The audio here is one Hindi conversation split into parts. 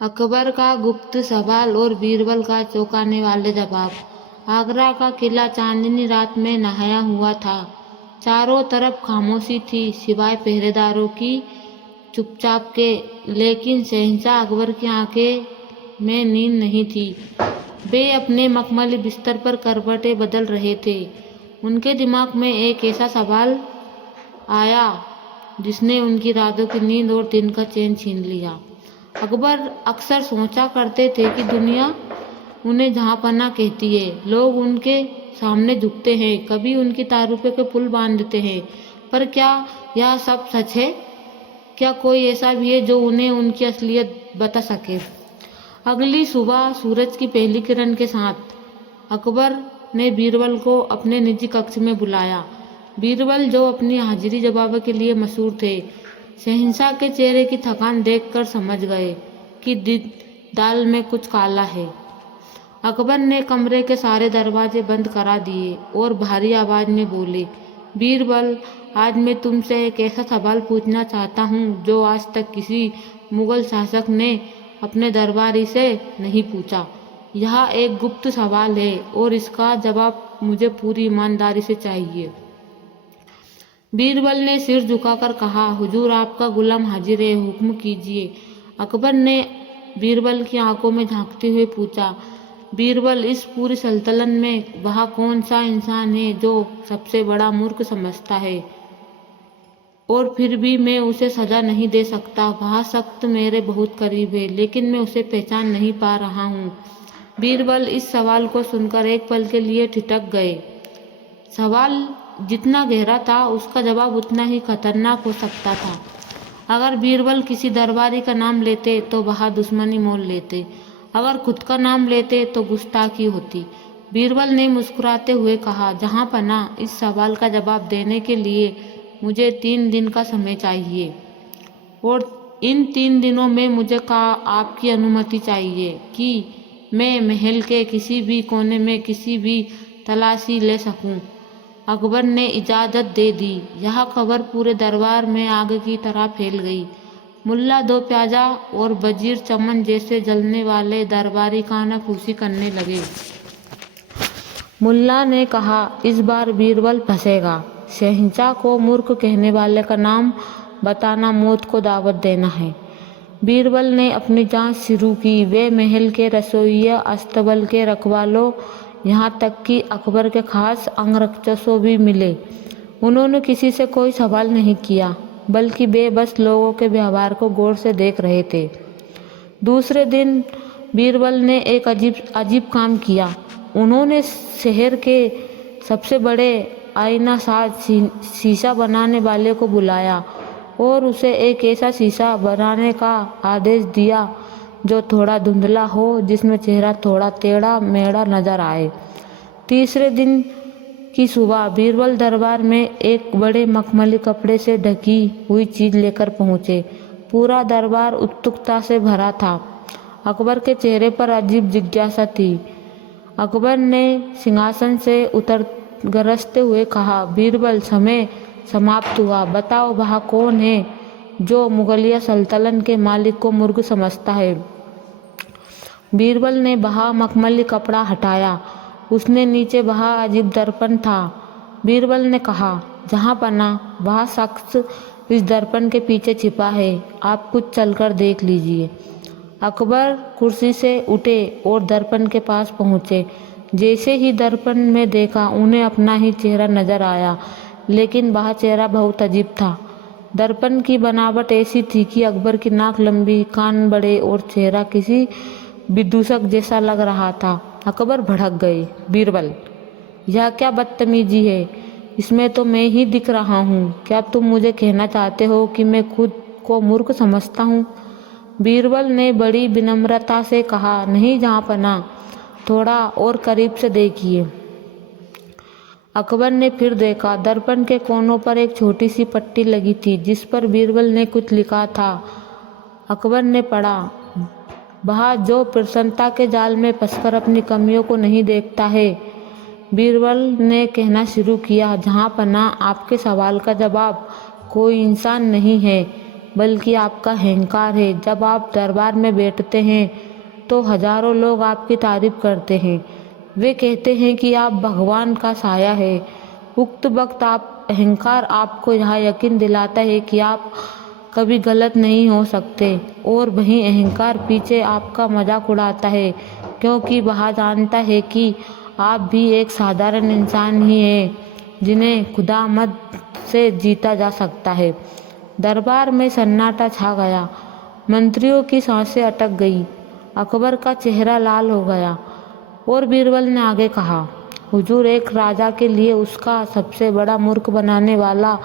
अकबर का गुप्त सवाल और बीरबल का चौंकाने वाले जवाब। आगरा का किला चांदनी रात में नहाया हुआ था। चारों तरफ खामोशी थी सिवाय पहरेदारों की चुपचाप के। लेकिन शहंशाह अकबर की आंखें में नींद नहीं थी। वे अपने मखमली बिस्तर पर करवटें बदल रहे थे। उनके दिमाग में एक ऐसा सवाल आया जिसने उनकी रातों की नींद और दिन का चैन छीन लिया। अकबर अक्सर सोचा करते थे कि दुनिया उन्हें जहाँपनाह कहती है, लोग उनके सामने झुकते हैं, कभी उनकी तारीफों के पुल बांधते हैं, पर क्या यह सब सच है? क्या कोई ऐसा भी है जो उन्हें उनकी असलियत बता सके? अगली सुबह सूरज की पहली किरण के साथ अकबर ने बीरबल को अपने निजी कक्ष में बुलाया। बीरबल, जो अपनी हाजिरी जवाब के लिए मशहूर थे, शहंशाह के चेहरे की थकान देखकर समझ गए कि दाल में कुछ काला है। अकबर ने कमरे के सारे दरवाजे बंद करा दिए और भारी आवाज में बोले, बीरबल, आज मैं तुमसे एक ऐसा सवाल पूछना चाहता हूँ जो आज तक किसी मुगल शासक ने अपने दरबारी से नहीं पूछा। यह एक गुप्त सवाल है और इसका जवाब मुझे पूरी ईमानदारी से चाहिए। बीरबल ने सिर झुकाकर कहा, हुजूर, आपका गुलाम हाजिर है, हुक्म कीजिए। अकबर ने बीरबल की आंखों में झांकते हुए पूछा, बीरबल, इस पूरी सल्तनत में वह कौन सा इंसान है जो सबसे बड़ा मूर्ख समझता है और फिर भी मैं उसे सजा नहीं दे सकता? वह शख्स मेरे बहुत करीब है, लेकिन मैं उसे पहचान नहीं पा रहा हूँ। बीरबल इस सवाल को सुनकर एक पल के लिए ठिठक गए। सवाल जितना गहरा था, उसका जवाब उतना ही खतरनाक हो सकता था। अगर बीरबल किसी दरबारी का नाम लेते तो वह दुश्मनी मोल लेते, अगर खुद का नाम लेते तो गुस्ताखी होती। बीरबल ने मुस्कुराते हुए कहा, जहाँपनाह, इस सवाल का जवाब देने के लिए मुझे 3 दिन का समय चाहिए और इन 3 दिनों में मुझे आपकी अनुमति चाहिए कि मैं महल के किसी भी कोने में किसी भी तलाशी ले सकूं। अकबर ने इजाज़त दे दी। यह खबर पूरे दरबार में आग की तरह फैल गई। मुल्ला दो प्याजा और वजीर चमन जैसे जलने वाले दरबारी कानाफूसी करने लगे। मुल्ला ने कहा, इस बार बीरबल फंसेगा। शहंशाह को मूर्ख कहने वाले का नाम बताना मौत को दावत देना है। बीरबल ने अपनी जांच शुरू की। वे महल के रसोइया, अस्तबल के रखवालों, यहाँ तक कि अकबर के खास अंगरक्षकों भी मिले। उन्होंने किसी से कोई सवाल नहीं किया, बल्कि वे बस लोगों के व्यवहार को गौर से देख रहे थे। दूसरे दिन बीरबल ने एक अजीब काम किया। उन्होंने शहर के सबसे बड़े आईनासाज शीशा बनाने वाले को बुलाया और उसे एक ऐसा शीशा बनाने का आदेश दिया जो थोड़ा धुंधला हो, जिसमें चेहरा थोड़ा टेढ़ा मेढ़ा नजर आए। तीसरे दिन की सुबह बीरबल दरबार में एक बड़े मखमली कपड़े से ढकी हुई चीज लेकर पहुंचे। पूरा दरबार उत्सुकता से भरा था। अकबर के चेहरे पर अजीब जिज्ञासा थी। अकबर ने सिंहासन से उतर गरजते हुए कहा, बीरबल, समय समाप्त हुआ। बताओ, वह कौन है जो मुगलिया सल्तनत के मालिक को मूर्ख समझता है? बीरबल ने वह मखमली कपड़ा हटाया। उसने नीचे वह अजीब दर्पण था। बीरबल ने कहा, जहाँपनाह, वह शख्स इस दर्पण के पीछे छिपा है। आप कुछ चलकर देख लीजिए। अकबर कुर्सी से उठे और दर्पण के पास पहुँचे। जैसे ही दर्पण में देखा, उन्हें अपना ही चेहरा नजर आया, लेकिन वह चेहरा बहुत अजीब था। दर्पण की बनावट ऐसी थी कि अकबर की नाक लंबी, कान बड़े और चेहरा किसी विदूषक जैसा लग रहा था। अकबर भड़क गए। बीरबल, यह क्या बदतमीजी है? इसमें तो मैं ही दिख रहा हूँ। क्या तुम मुझे कहना चाहते हो कि मैं खुद को मूर्ख समझता हूँ? बीरबल ने बड़ी विनम्रता से कहा, नहीं जहाँपनाह, थोड़ा और करीब से देखिए। अकबर ने फिर देखा। दर्पण के कोनों पर एक छोटी सी पट्टी लगी थी जिस पर बीरबल ने कुछ लिखा था। अकबर ने पढ़ा, वह जो प्रसन्नता के जाल में फंसकर अपनी कमियों को नहीं देखता है। बीरबल ने कहना शुरू किया, जहाँपनाह, आपके सवाल का जवाब कोई इंसान नहीं है, बल्कि आपका अहंकार है। जब आप दरबार में बैठते हैं तो हजारों लोग आपकी तारीफ करते हैं। वे कहते हैं कि आप भगवान का साया है। उक्त वक्त आप अहंकार आपको यह यकीन दिलाता है कि आप कभी गलत नहीं हो सकते, और वहीं अहंकार पीछे आपका मजाक उड़ाता है, क्योंकि वह जानता है कि आप भी एक साधारण इंसान ही हैं जिन्हें खुदामद से जीता जा सकता है। दरबार में सन्नाटा छा गया। मंत्रियों की सांसें अटक गई। अकबर का चेहरा लाल हो गया और बीरबल ने आगे कहा, हुजूर, एक राजा के लिए उसका सबसे बड़ा मूर्ख बनाने वाला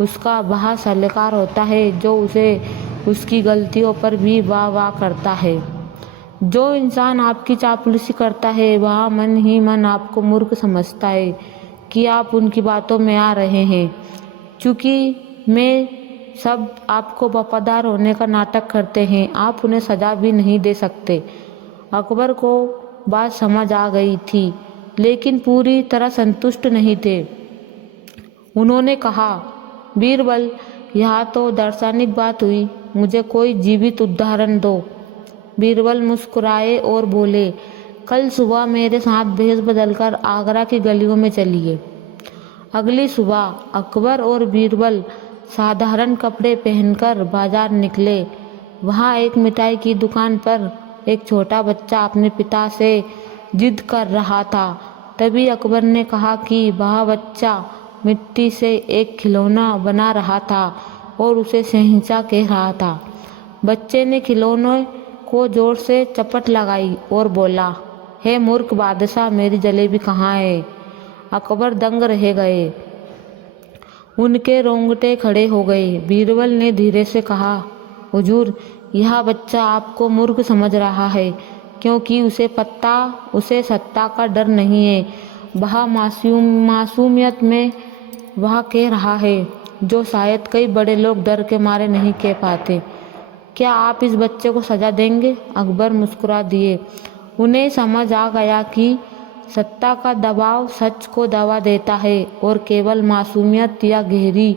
उसका वह सलाहकार होता है जो उसे उसकी गलतियों पर भी वाह वाह करता है। जो इंसान आपकी चापलूसी करता है वह मन ही मन आपको मूर्ख समझता है कि आप उनकी बातों में आ रहे हैं। चूँकि मैं सब आपको वफादार होने का नाटक करते हैं, आप उन्हें सजा भी नहीं दे सकते। अकबर को बात समझ आ गई थी, लेकिन पूरी तरह संतुष्ट नहीं थे। उन्होंने कहा, बीरबल, यह तो दार्शनिक बात हुई, मुझे कोई जीवित उदाहरण दो। बीरबल मुस्कुराए और बोले, कल सुबह मेरे साथ भेष बदलकर आगरा की गलियों में चलिए। अगली सुबह अकबर और बीरबल साधारण कपड़े पहनकर बाजार निकले। वहाँ एक मिठाई की दुकान पर एक छोटा बच्चा अपने पिता से जिद कर रहा था। तभी अकबर ने कहा कि वह बच्चा मिट्टी से एक खिलौना बना रहा था और उसे शहंशाह कह रहा था। बच्चे ने खिलौने को जोर से चपट लगाई और बोला, हे मूर्ख बादशाह, मेरी जलेबी कहाँ है? अकबर दंग रह गए। उनके रोंगटे खड़े हो गए। बीरबल ने धीरे से कहा, हुजूर, यह बच्चा आपको मूर्ख समझ रहा है, क्योंकि उसे सत्ता का डर नहीं है। वह मासूमियत में वह कह रहा है जो शायद कई बड़े लोग डर के मारे नहीं कह पाते। क्या आप इस बच्चे को सजा देंगे? अकबर मुस्कुरा दिए। उन्हें समझ आ गया कि सत्ता का दबाव सच को दबा देता है और केवल मासूमियत या गहरी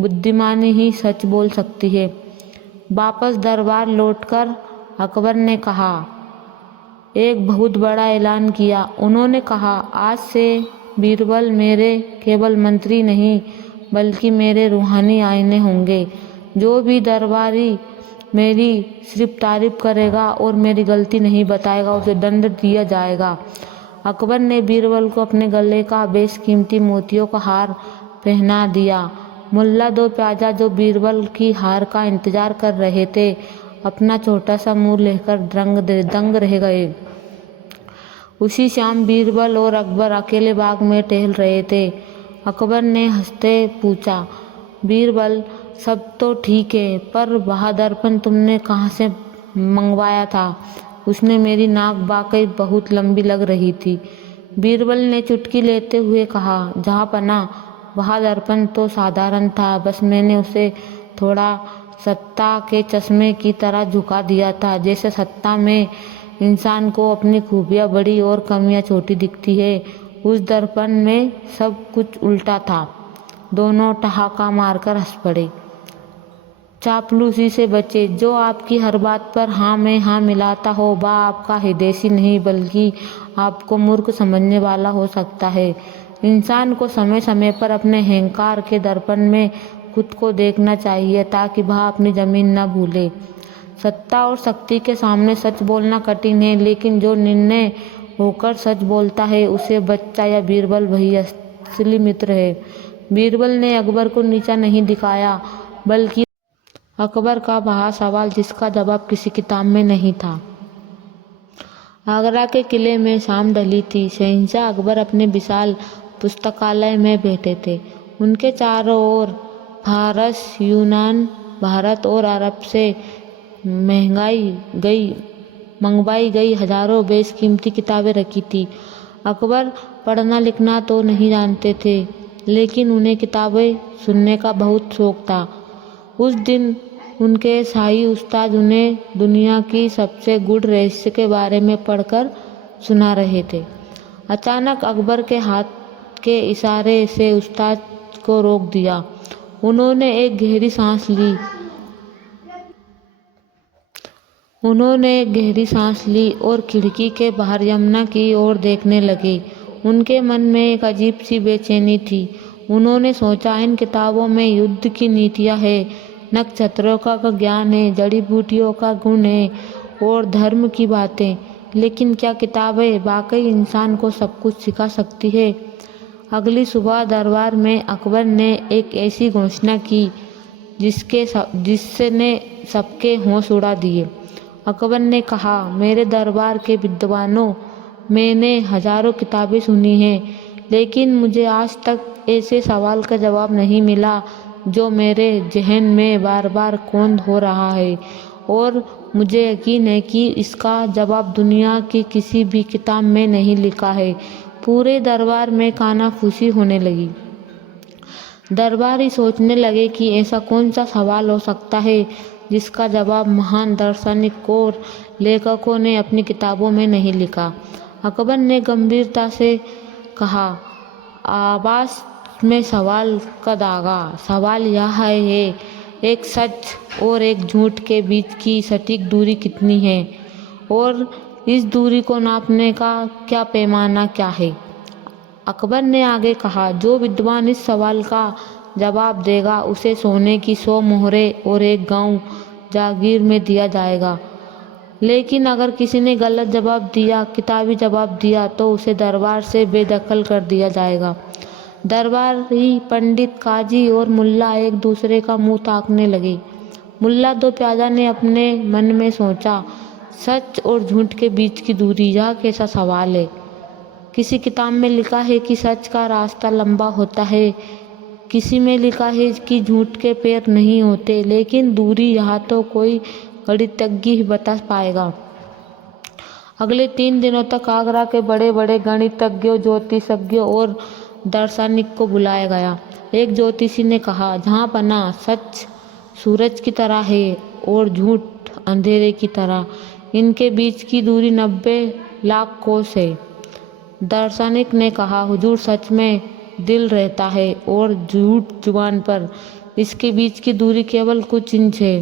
बुद्धिमानी ही सच बोल सकती है। वापस दरबार लौटकर अकबर ने कहा, एक बहुत बड़ा ऐलान किया। उन्होंने कहा, आज से बीरबल मेरे केवल मंत्री नहीं बल्कि मेरे रूहानी आईने होंगे। जो भी दरबारी मेरी सिर्फ तारीफ करेगा और मेरी गलती नहीं बताएगा, उसे दंड दिया जाएगा। अकबर ने बीरबल को अपने गले का बेशकीमती मोतियों का हार पहना दिया। मुल्ला दो प्याजा जो बीरबल की हार का इंतजार कर रहे थे, अपना छोटा सा मुंह लेकर दंग रह गए। उसी शाम बीरबल और अकबर अकेले बाग में टहल रहे थे। अकबर ने हंसते पूछा, बीरबल, सब तो ठीक है, पर वह दर्पण तुमने कहाँ से मंगवाया था? उसने मेरी नाक वाकई बहुत लंबी लग रही थी। बीरबल ने चुटकी लेते हुए कहा, जहाँपना, वह दर्पण तो साधारण था, बस मैंने उसे थोड़ा सत्ता के चश्मे की तरह झुका दिया था। जैसे सत्ता में इंसान को अपनी खूबियाँ बड़ी और कमियाँ छोटी दिखती है, उस दर्पण में सब कुछ उल्टा था। दोनों ठहाका मारकर हंस पड़े। चापलूसी से बचे। जो आपकी हर बात पर हाँ में हाँ मिलाता हो, वह आपका हिदैसी नहीं बल्कि आपको मूर्ख समझने वाला हो सकता है। इंसान को समय समय पर अपने अहंकार के दर्पण में खुद को देखना चाहिए ताकि वह अपनी जमीन न भूले। सत्ता और शक्ति के सामने सच बोलना कठिन है, लेकिन जो निर्णय होकर सच बोलता है उसे बच्चा या बीरबल वही असली मित्र है। बीरबल ने अकबर को नीचा नहीं दिखाया, बल्कि अकबर का वह सवाल जिसका जवाब किसी किताब में नहीं था। आगरा के किले में शाम ढली थी। शहंशाह अकबर अपने विशाल पुस्तकालय में बैठे थे। उनके चारों ओर फारस, यूनान, भारत और अरब से मंगवाई गई हजारों बेशकीमती किताबें रखी थी। अकबर पढ़ना लिखना तो नहीं जानते थे, लेकिन उन्हें किताबें सुनने का बहुत शौक था। उस दिन उनके शाही उस्ताद उन्हें दुनिया की सबसे गूढ़ रहस्य के बारे में पढ़कर सुना रहे थे। अचानक अकबर के हाथ के इशारे से उस्ताद को रोक दिया। उन्होंने एक गहरी सांस ली उन्होंने गहरी सांस ली और खिड़की के बाहर यमुना की ओर देखने लगे। उनके मन में एक अजीब सी बेचैनी थी। उन्होंने सोचा, इन किताबों में युद्ध की नीतियाँ है, नक्षत्रों का ज्ञान है, जड़ी बूटियों का गुण है और धर्म की बातें, लेकिन क्या किताबें वाकई इंसान को सब कुछ सिखा सकती है? अगली सुबह दरबार में अकबर ने एक ऐसी घोषणा की जिसने सबके होश उड़ा दिए। अकबर ने कहा, मेरे दरबार के विद्वानों, मैंने हजारों किताबें सुनी हैं, लेकिन मुझे आज तक ऐसे सवाल का जवाब नहीं मिला जो मेरे जहन में बार बार कौंध हो रहा है, और मुझे यकीन है कि इसका जवाब दुनिया की किसी भी किताब में नहीं लिखा है। पूरे दरबार में कानाफूसी होने लगी। दरबारी सोचने लगे कि ऐसा कौन सा सवाल हो सकता है जिसका जवाब महान दार्शनिक और लेखकों ने अपनी किताबों में नहीं लिखा। अकबर ने गंभीरता से कहा, आवाज में सवाल का दागा। सवाल यह है, एक सच और एक झूठ के बीच की सटीक दूरी कितनी है, और इस दूरी को नापने का क्या पैमाना क्या है? अकबर ने आगे कहा, जो विद्वान इस सवाल का जवाब देगा उसे सोने की 100 मोहरें और एक गांव जागीर में दिया जाएगा। लेकिन अगर किसी ने गलत जवाब दिया, किताबी जवाब दिया, तो उसे दरबार से बेदखल कर दिया जाएगा। दरबारी पंडित, काजी और मुल्ला एक दूसरे का मुंह ताकने लगे। मुल्ला दो प्याजा ने अपने मन में सोचा, सच और झूठ के बीच की दूरी, यह कैसा सवाल है? किसी किताब में लिखा है कि सच का रास्ता लंबा होता है, किसी में लिखा है कि झूठ के पैर नहीं होते, लेकिन दूरी यहाँ तो कोई गणितज्ञ ही बता पाएगा। अगले 3 दिनों तक आगरा के बड़े बड़े गणितज्ञों, ज्योतिषज्ञों और दार्शनिक को बुलाया गया। एक ज्योतिषी ने कहा, जहाँ पना सच सूरज की तरह है और झूठ अंधेरे की तरह, इनके बीच की दूरी 90 लाख कोस है। दार्शनिक ने कहा, हुजूर, सच में दिल रहता है और झूठ जुबान पर, इसके बीच की दूरी केवल कुछ इंच है।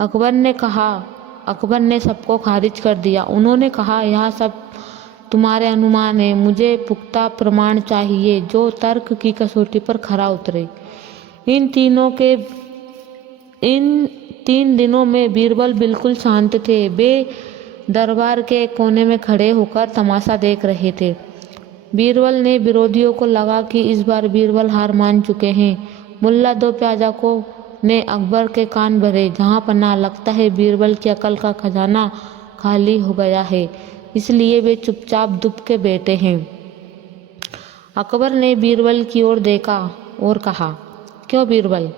अकबर ने सबको खारिज कर दिया। उन्होंने कहा, यह सब तुम्हारे अनुमान है, मुझे पुख्ता प्रमाण चाहिए जो तर्क की कसौटी पर खरा उतरे। इन 3 दिनों में बीरबल बिल्कुल शांत थे। वे दरबार के एक कोने में खड़े होकर तमाशा देख रहे थे। बीरबल ने विरोधियों को लगा कि इस बार बीरबल हार मान चुके हैं। मुल्ला दो प्याजा को ने अकबर के कान भरे, जहाँ पन्ना लगता है बीरबल की अकल का खजाना खाली हो गया है, इसलिए वे चुपचाप दुब के बैठे हैं। अकबर ने बीरबल की ओर देखा और कहा, क्यों बीरबल,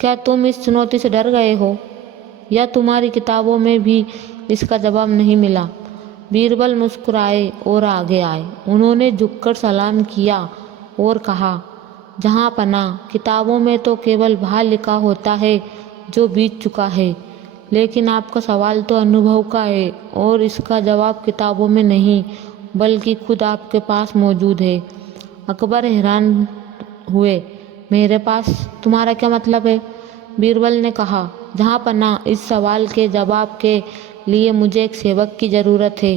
क्या तुम इस चुनौती से डर गए हो, या तुम्हारी किताबों में भी इसका जवाब नहीं मिला? बीरबल मुस्कुराए और आगे आए। उन्होंने झुककर सलाम किया और कहा, जहाँ पना, किताबों में तो केवल वह लिखा होता है जो बीत चुका है, लेकिन आपका सवाल तो अनुभव का है और इसका जवाब किताबों में नहीं बल्कि खुद आपके पास मौजूद है। अकबर हैरान हुए, मेरे पास? तुम्हारा क्या मतलब है? बीरबल ने कहा, जहाँ पना, इस सवाल के जवाब के लिए मुझे एक सेवक की ज़रूरत है।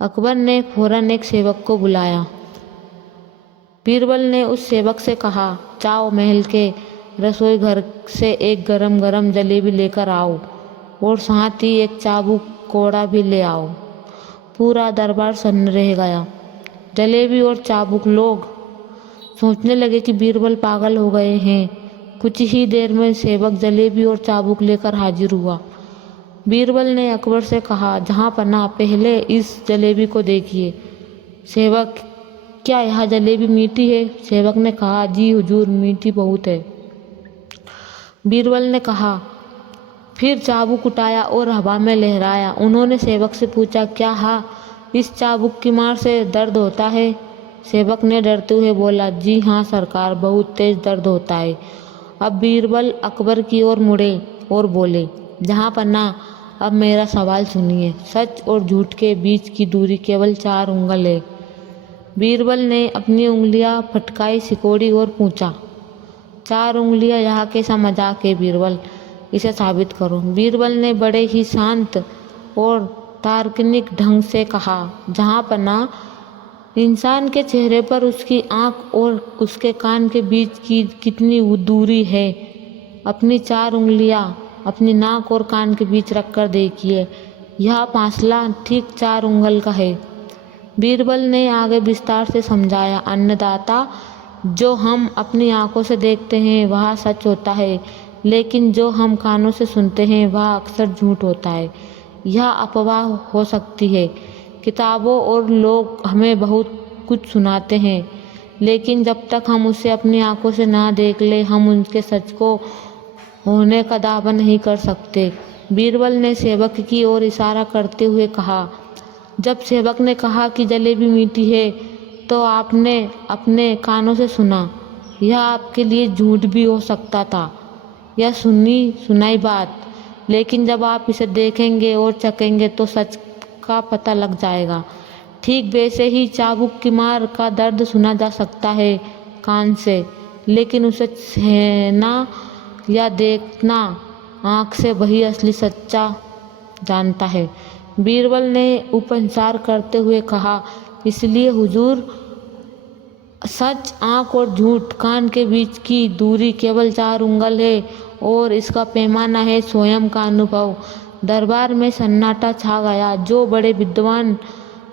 अकबर ने फौरन एक सेवक को बुलाया। बीरबल ने उस सेवक से कहा, जाओ महल के रसोई घर से एक गरम गरम जलेबी लेकर आओ और साथ ही एक चाबुक कोड़ा भी ले आओ। पूरा दरबार सन्न रह गया। जलेबी और चाबुक, लोग सोचने लगे कि बीरबल पागल हो गए हैं। कुछ ही देर में सेवक जलेबी और चाबुक लेकर हाजिर हुआ। बीरबल ने अकबर से कहा, जहाँ पना, पहले इस जलेबी को देखिए। सेवक, क्या यह जलेबी मीठी है? सेवक ने कहा, जी हुजूर, मीठी बहुत है। बीरबल ने कहा, फिर चाबुक उठाया और हवा में लहराया। उन्होंने सेवक से पूछा, क्या इस चाबुक की मार से दर्द होता है? सेवक ने डरते हुए बोला, जी हाँ सरकार, बहुत तेज दर्द होता है। अब बीरबल अकबर की ओर मुड़े और बोले, जहाँ पन्ना, अब मेरा सवाल सुनिए। सच और झूठ के बीच की दूरी केवल 4 उंगल है। बीरबल ने अपनी उंगलियां फटकाई, सिकोड़ी और पूछा, 4 उंगलियां, यहाँ कैसा मजाक है बीरबल? इसे साबित करो। बीरबल ने बड़े ही शांत और तार्किक ढंग से कहा, जहाँ पना इंसान के चेहरे पर उसकी आँख और उसके कान के बीच की कितनी दूरी है, अपनी 4 उंगलियां अपनी नाक और कान के बीच रखकर देखिए, यह फासला ठीक 4 उंगल का है। बीरबल ने आगे विस्तार से समझाया, अन्नदाता, जो हम अपनी आंखों से देखते हैं वह सच होता है, लेकिन जो हम कानों से सुनते हैं वह अक्सर झूठ होता है। यह अफवाह हो सकती है। किताबों और लोग हमें बहुत कुछ सुनाते हैं, लेकिन जब तक हम उसे अपनी आंखों से ना देख ले, हम उनके सच को होने का दावा नहीं कर सकते। बीरबल ने सेवक की ओर इशारा करते हुए कहा। जब सेवक ने कहा कि जलेबी मीठी है, तो आपने अपने कानों से सुना। यह आपके लिए झूठ भी हो सकता था, यह सुनी सुनाई बात, लेकिन जब आप इसे देखेंगे और चखेंगे तो सच का पता लग जाएगा। ठीक वैसे ही चाबुक की मार का दर्द सुना जा सकता है कान से, लेकिन उसे सहना या देखना आँख से वही असली सच्चा जानता है। बीरबल ने उपसंहार करते हुए कहा, इसलिए हुजूर, सच आँख और झूठ कान के बीच की दूरी केवल 4 उंगल है और इसका पैमाना है स्वयं का अनुभव। दरबार में सन्नाटा छा गया। जो बड़े विद्वान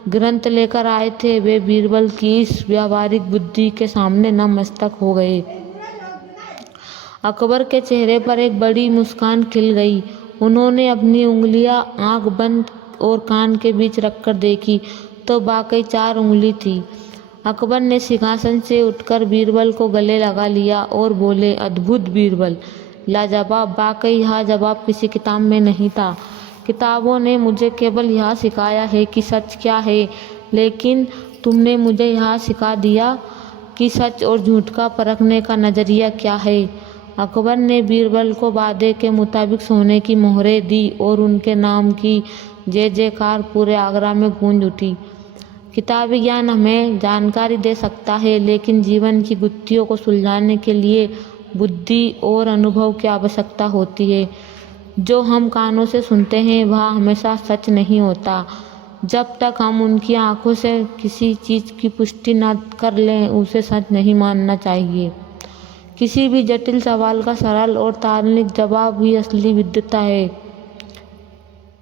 ग्रंथ लेकर आए थे वे बीरबल की इस व्यावहारिक बुद्धि के सामने नतमस्तक हो गए। अकबर के चेहरे पर एक बड़ी मुस्कान खिल गई। उन्होंने अपनी उंगलियां आंख बंद और कान के बीच रखकर देखी तो वाकई 4 उंगली थी। अकबर ने सिंहासन से उठकर बीरबल को गले लगा लिया और बोले, अद्भुत बीरबल, लाजवाब। वाकई यह जवाब किसी किताब में नहीं था। किताबों ने मुझे केवल यह सिखाया है कि सच क्या है, लेकिन तुमने मुझे यह सिखा दिया कि सच और झूठ का परखने का नजरिया क्या है। अकबर ने बीरबल को वादे के मुताबिक सोने की मोहरें दी और उनके नाम की जय जयकार पूरे आगरा में गूंज उठी। किताबी ज्ञान हमें जानकारी दे सकता है, लेकिन जीवन की गुत्थियों को सुलझाने के लिए बुद्धि और अनुभव की आवश्यकता होती है। जो हम कानों से सुनते हैं वह हमेशा सच नहीं होता। जब तक हम उनकी आंखों से किसी चीज़ की पुष्टि न कर लें, उसे सच नहीं मानना चाहिए। किसी भी जटिल सवाल का सरल और तार्किक जवाब ही असली विद्वता है।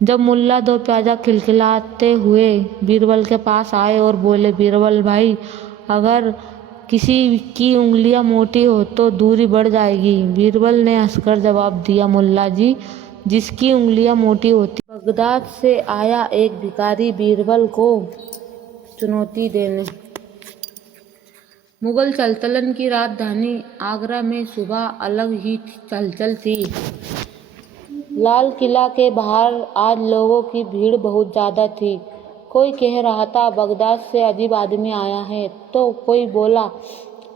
जब मुल्ला 2 प्याजा खिलखिलाते हुए बीरबल के पास आए और बोले, बीरबल भाई, अगर किसी की उंगलियां मोटी हो तो दूरी बढ़ जाएगी। बीरबल ने हंसकर जवाब दिया, मुल्ला जी, जिसकी उंगलियां मोटी होती। बगदाद से आया एक भिखारी बीरबल को चुनौती देने। मुगल सल्तनत की राजधानी आगरा में सुबह अलग ही हलचल थी। लाल किला के बाहर आज लोगों की भीड़ बहुत ज़्यादा थी। कोई कह रहा था, बगदाद से अजीब आदमी आया है, तो कोई बोला,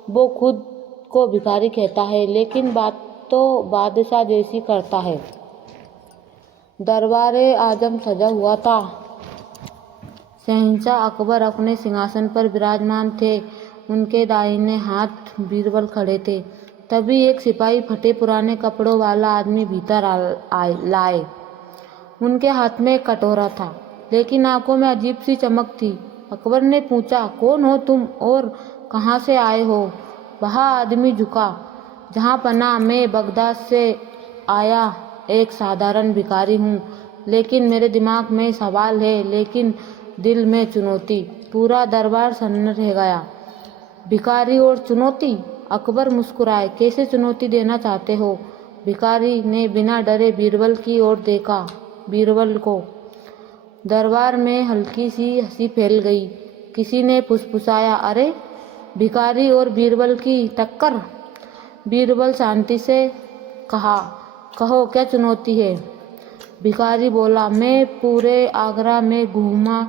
वो खुद को भिखारी कहता है, लेकिन बात तो बादशाह जैसी करता है। दरबारे आजम सजा हुआ था। शहंशाह अकबर अपने सिंहासन पर विराजमान थे। उनके दाहिने हाथ बीरबल खड़े थे। तभी एक सिपाही फटे पुराने कपड़ों वाला आदमी भीतर लाए। उनके हाथ में एक कटोरा था, लेकिन आंखों में अजीब सी चमक थी। अकबर ने पूछा, कौन हो तुम और कहाँ से आए हो? वह आदमी झुका, जहाँ पनाह, मैं बगदाद से आया एक साधारण भिखारी हूँ, लेकिन मेरे दिमाग में सवाल है, लेकिन दिल में चुनौती। पूरा दरबार सन्न रह गया। भिखारी और चुनौती? अकबर मुस्कुराए, कैसे चुनौती देना चाहते हो? भिखारी ने बिना डरे बीरबल की ओर देखा। बीरबल को दरबार में हल्की सी हंसी फैल गई। किसी ने फुसफुसाया, अरे, भिखारी और बीरबल की टक्कर? बीरबल शांति से कहा, कहो क्या चुनौती है? भिखारी बोला, मैं पूरे आगरा में घूमा,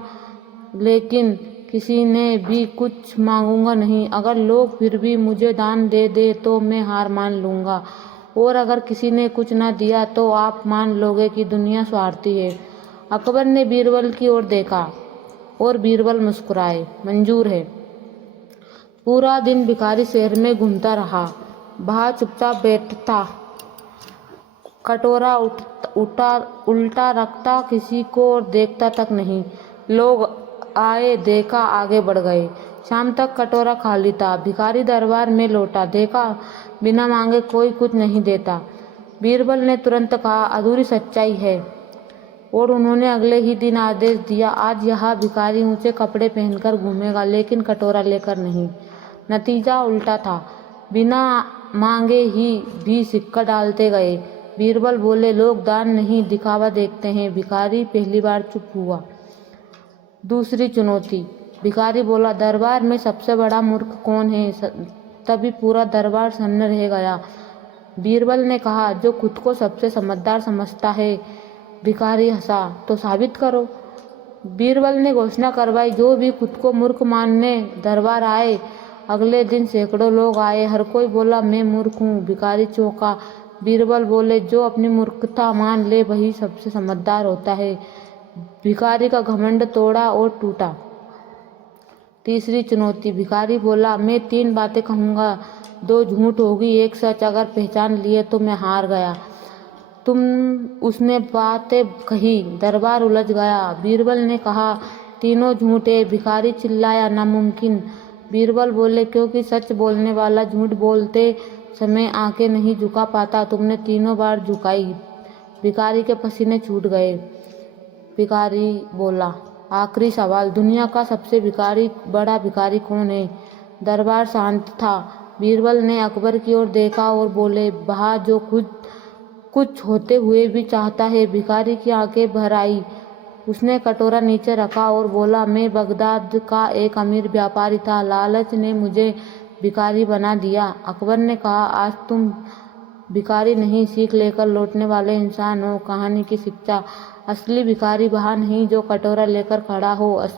लेकिन किसी ने भी कुछ मांगूंगा नहीं। अगर लोग फिर भी मुझे दान दे दे तो मैं हार मान लूँगा, और अगर किसी ने कुछ न दिया तो आप मान लोगे कि दुनिया स्वार्थी है। अकबर ने बीरबल की ओर देखा और बीरबल मुस्कुराए, मंजूर है। पूरा दिन भिखारी शहर में घूमता रहा। वहाँ चुपचाप बैठता, कटोरा उल्टा रखता, किसी को और देखता तक नहीं। लोग आए, देखा, आगे बढ़ गए। शाम तक कटोरा खाली था। भिखारी दरबार में लौटा, देखा बिना मांगे कोई कुछ नहीं देता। बीरबल ने तुरंत कहा, अधूरी सच्चाई है, और उन्होंने अगले ही दिन आदेश दिया, आज यह भिखारी ऊंचे कपड़े पहनकर घूमेगा, लेकिन कटोरा लेकर नहीं। नतीजा उल्टा था। बिना मांगे ही भी सिक्का डालते गए। बीरबल बोले, लोग दान नहीं दिखावा देखते हैं। भिखारी पहली बार चुप हुआ। दूसरी चुनौती। भिखारी बोला, दरबार में सबसे बड़ा मूर्ख कौन है? तभी पूरा दरबार सन्न रह गया। बीरबल ने कहा, जो खुद को सबसे समझदार समझता है। भिखारी हंसा, तो साबित करो। बीरबल ने घोषणा करवाई, जो भी खुद को मूर्ख मानने दरबार आए। अगले दिन सैकड़ों लोग आए। हर कोई बोला, मैं मूर्ख हूँ। भिखारी चौंका। बीरबल बोले, जो अपनी मूर्खता मान ले वही सबसे समझदार होता है। भिखारी का घमंड तोड़ा और टूटा। तीसरी चुनौती। भिखारी बोला, मैं 3 बातें कहूँगा, 2 झूठ होगी, 1 सच। अगर पहचान लिए तो मैं हार गया। तुम उसने बातें कही। दरबार उलझ गया। बीरबल ने कहा, तीनों झूठे। भिखारी चिल्लाया, नामुमकिन। बीरबल बोले, क्योंकि सच बोलने वाला झूठ बोलते समय आंखें नहीं झुका पाता। तुमने तीनों बार झुकाई। भिखारी के पसीने छूट गए। भिखारी बोला, आखिरी सवाल, दुनिया का सबसे बड़ा भिखारी कौन है? दरबार शांत था। बीरबल ने अकबर की ओर देखा और बोले, वह जो खुद कुछ होते हुए भी चाहता है। भिखारी की आंखें भर आई। उसने कटोरा नीचे रखा और बोला, मैं बगदाद का एक अमीर व्यापारी था। लालच ने मुझे भिखारी बना दिया। अकबर ने कहा, आज तुम भिखारी नहीं, सीख लेकर लौटने वाले इंसान हो। कहानी की शिक्षा। असली भिखारी वह नहीं जो कटोरा लेकर खड़ा हो।